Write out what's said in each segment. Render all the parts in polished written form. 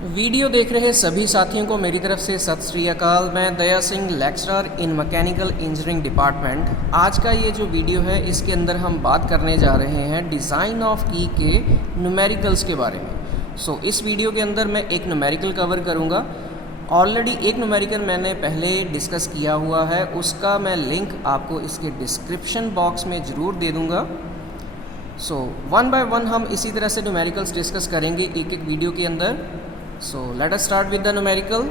Video देख रहे सभी साथियों को मेरी तरफ से सत श्री अकाल। मैं Daya Singh, lecturer in mechanical engineering department. आज का ये जो वीडियो है इसके अंदर हम बात करने जा रहे हैं डिज़ाइन ऑफ की के न्यूमेरिकल्स के बारे में। इस वीडियो के अंदर मैं एक न्यूमेरिकल कवर करूँगा। ऑलरेडी एक न्यूमेरिकल मैंने पहले डिस्कस किया हुआ है, उसका मैं लिंक आपको इसके डिस्क्रिप्शन बॉक्स में ज़रूर दे दूँगा। वन बाय वन हम इसी तरह से न्यूमेरिकल्स डिस्कस करेंगे एक एक वीडियो के अंदर। Let us start with the numerical.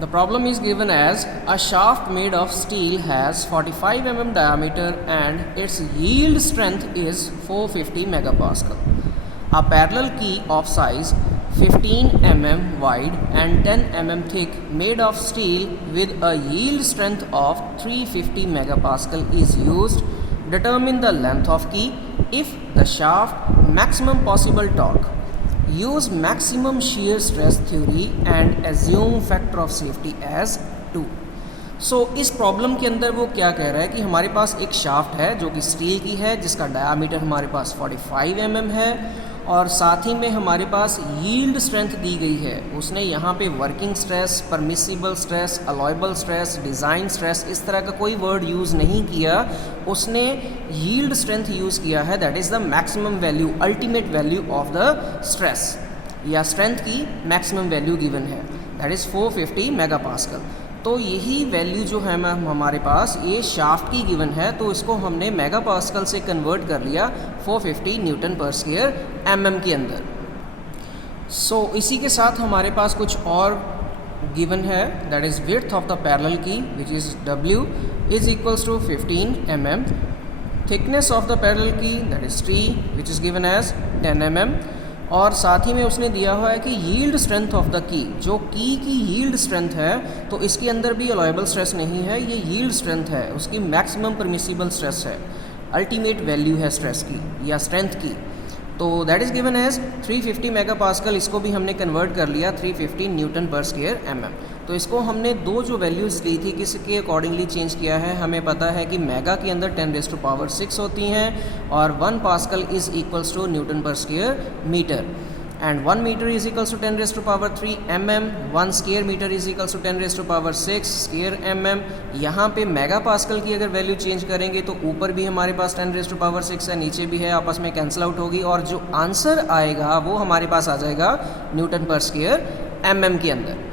The problem is given as a shaft made of steel has 45 mm diameter and its yield strength is 450 megapascal. A parallel key of size 15 mm wide and 10 mm thick made of steel with a yield strength of 350 megapascal is used. Determine the length of key if the shaft maximum possible torque. Use maximum shear stress theory and assume factor of safety as 2. इस problem के अंदर वो क्या कह रहा है कि हमारे पास एक शाफ्ट है जो कि स्टील की है, जिसका डायामीटर हमारे पास 45 mm है और साथ ही में हमारे पास यील्ड स्ट्रेंथ दी गई है। उसने यहाँ पे working stress, permissible stress, allowable stress, design stress इस तरह का कोई वर्ड यूज़ नहीं किया। उसने यील्ड स्ट्रेंथ यूज़ किया है, that is the maximum value, ultimate value of the stress या स्ट्रेंथ की मैक्सिमम वैल्यू गिवन है, दैट इज़ 450 मेगापास्कल। तो यही वैल्यू जो है मैम हमारे पास ये शाफ्ट की गिवन है, तो इसको हमने मेगापास्कल से कन्वर्ट कर लिया 450 न्यूटन पर स्क्वायर mm के अंदर। इसी के साथ हमारे पास कुछ और गिवन है, that is width of the parallel key which is W is equals to 15 mm, thickness of the parallel key that is T which is given as 10 mm, और साथ ही में उसने दिया हुआ है कि यील्ड स्ट्रेंथ ऑफ द की, जो की यील्ड स्ट्रेंथ है तो इसके अंदर भी अलॉयबल स्ट्रेस नहीं है, ये यील्ड स्ट्रेंथ है, उसकी मैक्सिमम परमिसिबल स्ट्रेस है, अल्टीमेट वैल्यू है स्ट्रेस की या स्ट्रेंथ की। तो that is given as 350 megapascal. इसको भी हमने कन्वर्ट कर लिया 350 न्यूटन पर स्क्वायर mm। तो इसको हमने दो जो वैल्यूज़ ली थी किसके अकॉर्डिंगली चेंज किया है। हमें पता है कि मेगा के अंदर 10⁻6 होती हैं और 1 pascal is equals to newton per square metre and 1 metre is equals to 10⁻3 mm, 1 square metre is equals to 10⁻6 square mm। यहाँ पे मेगा पास्कल की अगर वैल्यू चेंज करेंगे तो ऊपर भी हमारे पास 10⁻6 है, नीचे भी है, आपस में कैंसिल आउट होगी और जो आंसर आएगा वो हमारे पास आ जाएगा न्यूटन पर स्क्वायर mm के अंदर।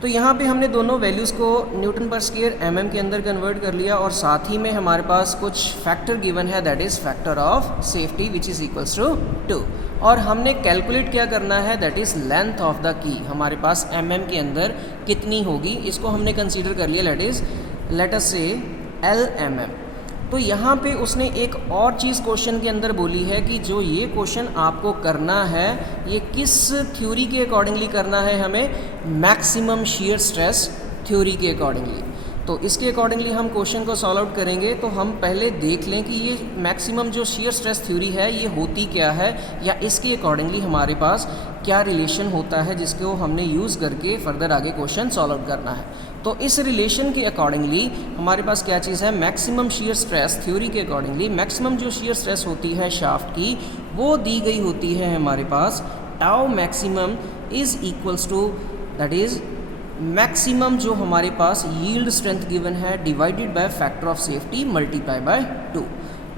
तो यहाँ पे हमने दोनों वैल्यूज़ को न्यूटन पर स्क्वायर mm के अंदर कन्वर्ट कर लिया और साथ ही में हमारे पास कुछ फैक्टर गिवन है, that is factor of safety which is equals to 2। और हमने कैलकुलेट क्या करना है, that is length of the key, हमारे पास mm के अंदर कितनी होगी, इसको हमने कंसीडर कर लिया, दैट इज़ लेट अस से LMM। तो यहाँ पे उसने एक और चीज़ क्वेश्चन के अंदर बोली है कि जो ये क्वेश्चन आपको करना है ये किस थ्योरी के अकॉर्डिंगली करना है, हमें मैक्सिमम शियर स्ट्रेस थ्योरी के अकॉर्डिंगली। तो इसके अकॉर्डिंगली हम क्वेश्चन को सॉल्व आउट करेंगे। तो हम पहले देख लें कि ये मैक्सिमम जो शियर स्ट्रेस थ्योरी है ये होती क्या है या इसके अकॉर्डिंगली हमारे पास क्या रिलेशन होता है जिसको हमने यूज़ करके फर्दर आगे क्वेश्चन सॉल्व आउट करना है। तो इस रिलेशन के अकॉर्डिंगली हमारे पास क्या चीज़ है, मैक्सिमम शियर स्ट्रेस थ्योरी के अकॉर्डिंगली मैक्सिमम जो शियर स्ट्रेस होती है शाफ्ट की वो दी गई होती है हमारे पास tau maximum is equals to that is maximum जो हमारे पास यील्ड स्ट्रेंथ गिवन है divided by factor of safety multiply by 2।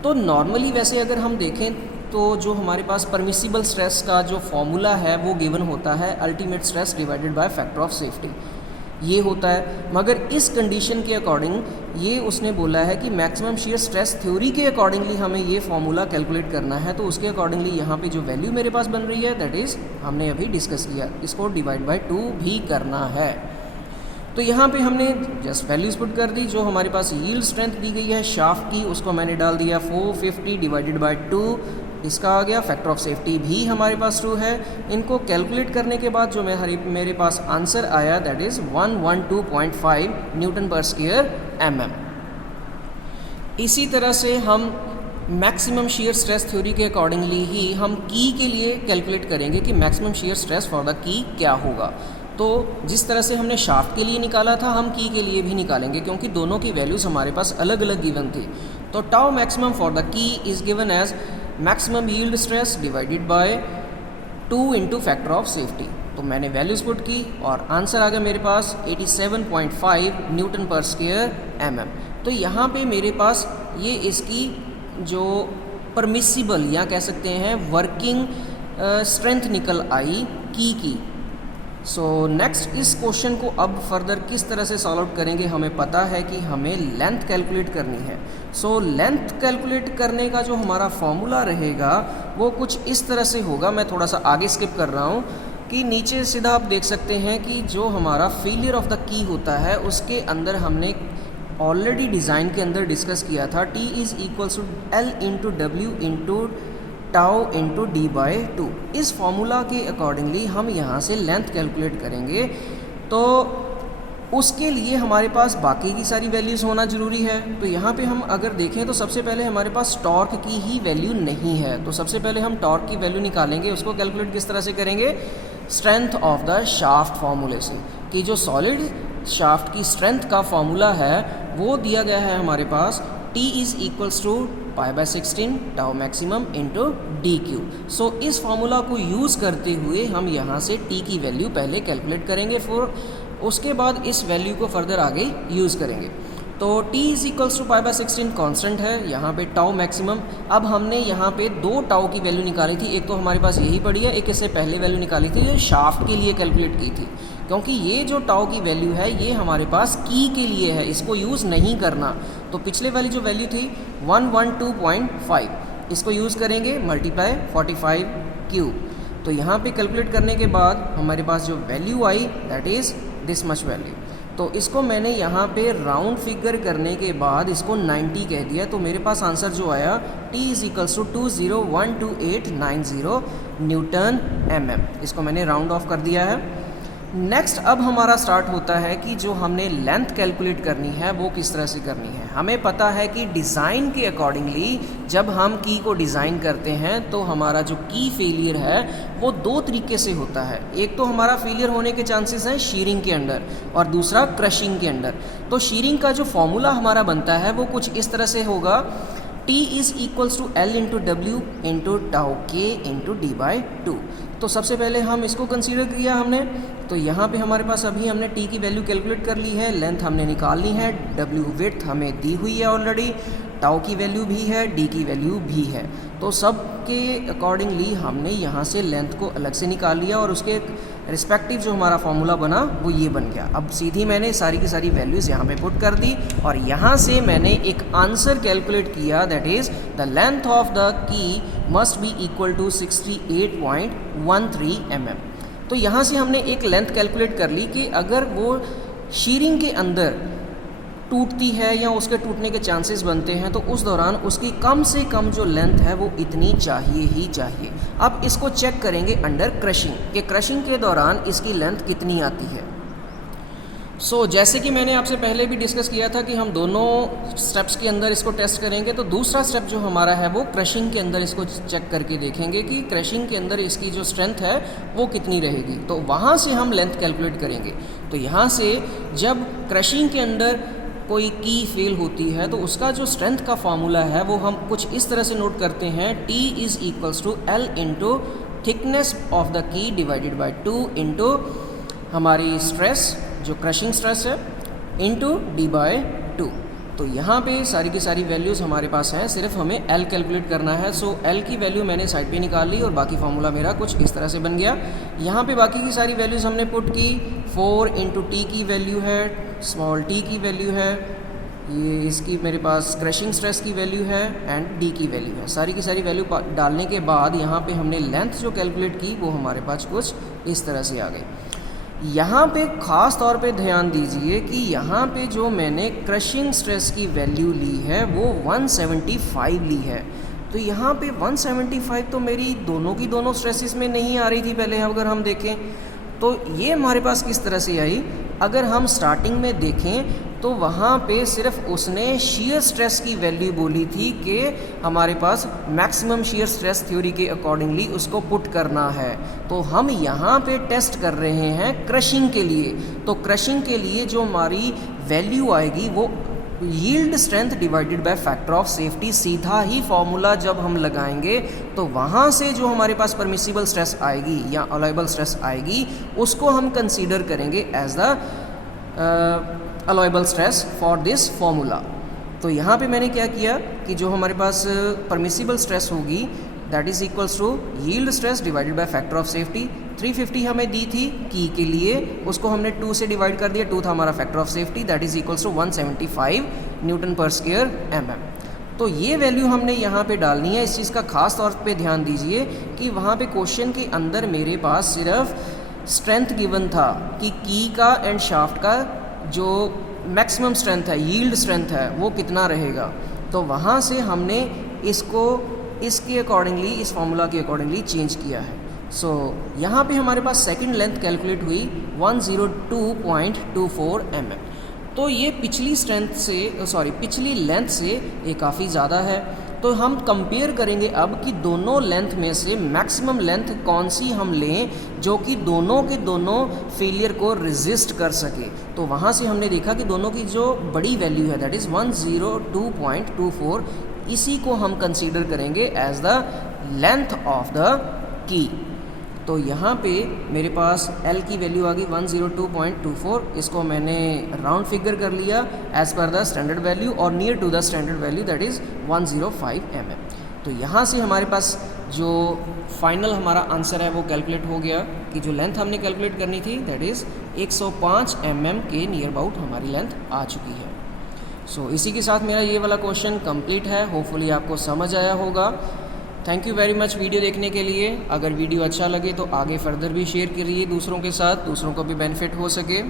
तो नॉर्मली वैसे अगर हम देखें तो जो हमारे पास परमिसिबल स्ट्रेस का जो फॉर्मूला है वो गिवन होता है ultimate stress divided by factor of safety, ये होता है। मगर इस कंडीशन के अकॉर्डिंग ये उसने बोला है कि मैक्सिमम शियर स्ट्रेस थ्योरी के अकॉर्डिंगली हमें ये फॉर्मूला कैलकुलेट करना है। तो उसके अकॉर्डिंगली यहाँ पे जो वैल्यू मेरे पास बन रही है दैट इज़ हमने अभी डिस्कस किया, इसको डिवाइड बाय 2 भी करना है। तो यहाँ पे हमने जस्ट वैल्यूज पुट कर दी, जो हमारे पास यील्ड स्ट्रेंथ दी गई है शाफ्ट की उसको मैंने डाल दिया 450 डिवाइडेड बाय 2, इसका आ गया, फैक्टर ऑफ सेफ्टी भी हमारे पास 2 है। इनको कैलकुलेट करने के बाद जो मेरे पास आंसर आया that is 112.5 Newton per square mm। इसी तरह से हम मैक्सिमम शियर स्ट्रेस थ्योरी के अकॉर्डिंगली ही हम की के लिए कैलकुलेट करेंगे कि maximum shear stress for the की क्या होगा। तो जिस तरह से हमने शाफ्ट के लिए निकाला था हम की के लिए भी निकालेंगे, क्योंकि दोनों की वैल्यूज़ हमारे पास अलग अलग गिवन थी। तो tau maximum for the key is given as maximum yield stress divided by 2 into factor of safety. तो मैंने वैल्यूज़ पुट की और आंसर आ गया मेरे पास 87.5 न्यूटन पर स्क्वायर mm। तो यहाँ पे मेरे पास ये इसकी जो परमिसिबल या कह सकते हैं वर्किंग स्ट्रेंथ निकल आई की। सो नेक्स्ट इस क्वेश्चन को अब फर्दर किस तरह से सॉल्व आउट करेंगे, हमें पता है कि हमें लेंथ कैलकुलेट करनी है। सो लेंथ कैलकुलेट करने का जो हमारा फॉर्मूला रहेगा वो कुछ इस तरह से होगा। मैं थोड़ा सा आगे स्किप कर रहा हूँ कि नीचे सीधा आप देख सकते हैं कि जो हमारा फेलियर ऑफ द की होता है उसके अंदर हमने ऑलरेडी डिज़ाइन के अंदर डिस्कस किया था T is equals to L into W into tau into D/2। इस फॉर्मूला के अकॉर्डिंगली हम यहाँ से लेंथ कैलकुलेट करेंगे। तो उसके लिए हमारे पास बाकी की सारी वैल्यूज़ होना ज़रूरी है। तो यहाँ पे हम अगर देखें तो सबसे पहले हमारे पास टॉर्क की ही वैल्यू नहीं है। तो सबसे पहले हम टॉर्क की वैल्यू निकालेंगे। उसको कैलकुलेट किस तरह से करेंगे, स्ट्रेंथ ऑफ द शाफ्ट फार्मूले से, कि जो सॉलिड शाफ्ट की स्ट्रेंथ का फार्मूला है वो दिया गया है हमारे पास T is equals to π/16 tau maximum into DQ। So इस फार्मूला को यूज़ करते हुए हम यहाँ से T की वैल्यू पहले कैलकुलेट करेंगे, फिर उसके बाद इस वैल्यू को फर्दर आगे यूज़ करेंगे। तो T is equals to π/16 constant है, यहाँ पे टाउ मैक्सिमम। अब हमने यहाँ पे 2 टाउ की वैल्यू निकाली थी, एक तो हमारे पास यही पड़ी है, एक इससे पहले वैल्यू निकाली थी जो शाफ्ट के लिए कैलकुलेट की थी। क्योंकि ये जो टाउ की वैल्यू है ये हमारे पास की के लिए है, इसको यूज़ नहीं करना। तो पिछले वाली जो वैल्यू थी 112.5, इसको यूज़ करेंगे मल्टीप्लाई 45 क्यूब। तो यहाँ पे कैलकुलेट करने के बाद हमारे पास जो value I that is this much value. तो इसको मैंने यहाँ पे राउंड फिगर करने के बाद इसको 90 कह दिया। तो मेरे पास आंसर जो आया T is equals to 2012890 newton mm। इसको मैंने राउंड ऑफ कर दिया है। नेक्स्ट अब हमारा स्टार्ट होता है कि जो हमने लेंथ कैलकुलेट करनी है वो किस तरह से करनी है। हमें पता है कि डिज़ाइन के अकॉर्डिंगली जब हम की को डिज़ाइन करते हैं तो हमारा जो की फेलियर है वो 2 तरीके से होता है। एक तो हमारा फेलियर होने के चांसेस हैं शीरिंग के अंडर और दूसरा क्रशिंग के अंडर। तो शीरिंग का जो फॉर्मूला हमारा बनता है वो कुछ इस तरह से होगा, T is equals to L into W into tau के इंटू D/2। तो सबसे पहले हम इसको कंसीडर किया हमने। तो यहाँ पे हमारे पास अभी हमने T की वैल्यू कैलकुलेट कर ली है, लेंथ हमने निकालनी है, W विड्थ हमें दी हुई है ऑलरेडी, टाउ की वैल्यू भी है, D की वैल्यू भी है। तो सब के अकॉर्डिंगली हमने यहाँ से लेंथ को अलग से निकाल लिया और उसके रिस्पेक्टिव जो हमारा फॉर्मूला बना वो ये बन गया। अब सीधी मैंने सारी की सारी वैल्यूज़ यहाँ पे पुट कर दी और यहाँ से मैंने एक आंसर कैलकुलेट किया that is the length of the key must be equal to 68.13 mm। तो यहाँ से हमने एक लेंथ कैलकुलेट कर ली कि अगर वो शीरिंग के अंदर टूटती है या उसके टूटने के चांसेस बनते हैं तो उस दौरान उसकी कम से कम जो लेंथ है वो इतनी चाहिए ही चाहिए। अब इसको चेक करेंगे अंडर क्रशिंग कि क्रशिंग के दौरान इसकी लेंथ कितनी आती है। सो जैसे कि मैंने आपसे पहले भी डिस्कस किया था कि हम दोनों स्टेप्स के अंदर इसको टेस्ट करेंगे। तो दूसरा स्टेप जो हमारा है वो क्रशिंग के अंदर इसको चेक करके देखेंगे कि क्रशिंग के अंदर इसकी जो स्ट्रेंथ है वो कितनी रहेगी। तो वहाँ से हम लेंथ कैलकुलेट करेंगे। तो यहाँ से जब क्रशिंग के अंदर कोई की फेल होती है तो उसका जो स्ट्रेंथ का फार्मूला है वो हम कुछ इस तरह से नोट करते हैं, T is equals to L into thickness of the key divided by 2 into हमारी स्ट्रेस जो क्रशिंग स्ट्रेस है इंटू D/2। तो यहाँ पे सारी की सारी वैल्यूज़ हमारे पास हैं, सिर्फ हमें L कैलकुलेट करना है। सो L की वैल्यू मैंने साइड पे निकाल ली और बाकी फार्मूला मेरा कुछ इस तरह से बन गया। यहाँ पे बाकी की सारी वैल्यूज़ हमने पुट की। 4 इंटू T की वैल्यू है, स्मॉल t की वैल्यू है, ये इसकी मेरे पास क्रशिंग स्ट्रेस की वैल्यू है एंड D की वैल्यू है। सारी की सारी वैल्यू डालने के बाद यहाँ पे हमने लेंथ जो कैलकुलेट की वो हमारे पास कुछ इस तरह से आ गई। यहाँ पे ख़ास तौर पे ध्यान दीजिए कि यहाँ पे जो मैंने क्रशिंग स्ट्रेस की वैल्यू ली है वो 175 ली है। तो यहाँ पे 175 तो मेरी दोनों की दोनों स्ट्रेसेस में नहीं आ रही थी। पहले अगर हम देखें तो ये हमारे पास किस तरह से आई, अगर हम स्टार्टिंग में देखें तो वहाँ पे सिर्फ उसने शियर स्ट्रेस की वैल्यू बोली थी कि हमारे पास मैक्सिमम शियर स्ट्रेस थ्योरी के अकॉर्डिंगली उसको पुट करना है। तो हम यहाँ पे टेस्ट कर रहे हैं क्रशिंग के लिए। तो क्रशिंग के लिए जो हमारी वैल्यू आएगी वो yield strength divided by factor of safety, सीधा ही फॉर्मूला जब हम लगाएंगे तो वहाँ से जो हमारे पास परमिसिबल स्ट्रेस आएगी या अलाइबल स्ट्रेस आएगी उसको हम कंसीडर करेंगे as the allowable stress for this formula. तो यहाँ पे मैंने क्या किया कि जो हमारे पास परमिसिबल स्ट्रेस होगी that is equals to yield stress divided by factor of safety. 350 हमें दी थी की के लिए, उसको हमने 2 से डिवाइड कर दिया, 2 था हमारा factor of safety, that is equals to 175 newton per square mm। तो ये वैल्यू हमने यहाँ पे डालनी है। इस चीज़ का खास तौर पे ध्यान दीजिए कि वहाँ पे क्वेश्चन के अंदर मेरे पास सिर्फ स्ट्रेंथ गिवन था कि की का एंड शाफ्ट का जो मैक्सिमम स्ट्रेंथ है, यील्ड स्ट्रेंथ है, वो कितना रहेगा। तो वहाँ से हमने इसको इसके अकॉर्डिंगली, इस फॉर्मूला के अकॉर्डिंगली चेंज किया है। सो यहाँ पे हमारे पास सेकंड लेंथ कैलकुलेट हुई 102.24 mm। तो ये पिछली पिछली लेंथ से ये काफ़ी ज़्यादा है। तो हम कंपेयर करेंगे अब कि दोनों लेंथ में से मैक्सिमम लेंथ कौन सी हम लें जो कि दोनों के दोनों फेलियर को रेजिस्ट कर सके। तो वहाँ से हमने देखा कि दोनों की जो बड़ी वैल्यू है दैट इज़ 102.24, इसी को हम कंसीडर करेंगे as the length of the key. तो यहाँ पे मेरे पास L की वैल्यू आ गई 102.24, इसको मैंने राउंड फिगर कर लिया as per the standard value और near to the standard value that is 105 mm। तो यहाँ से हमारे पास जो फाइनल हमारा आंसर है वो कैलकुलेट हो गया कि जो लेंथ हमने कैलकुलेट करनी थी दैट इज़ 105 mm के नियर अबाउट हमारी लेंथ आ चुकी है। सो इसी के साथ मेरा ये वाला क्वेश्चन कंप्लीट है। होपफुली आपको समझ आया होगा। Thank you very much video देखने के लिए। अगर वीडियो अच्छा लगे तो आगे फर्दर भी शेयर करिए दूसरों के साथ, दूसरों को भी बेनिफिट हो सके।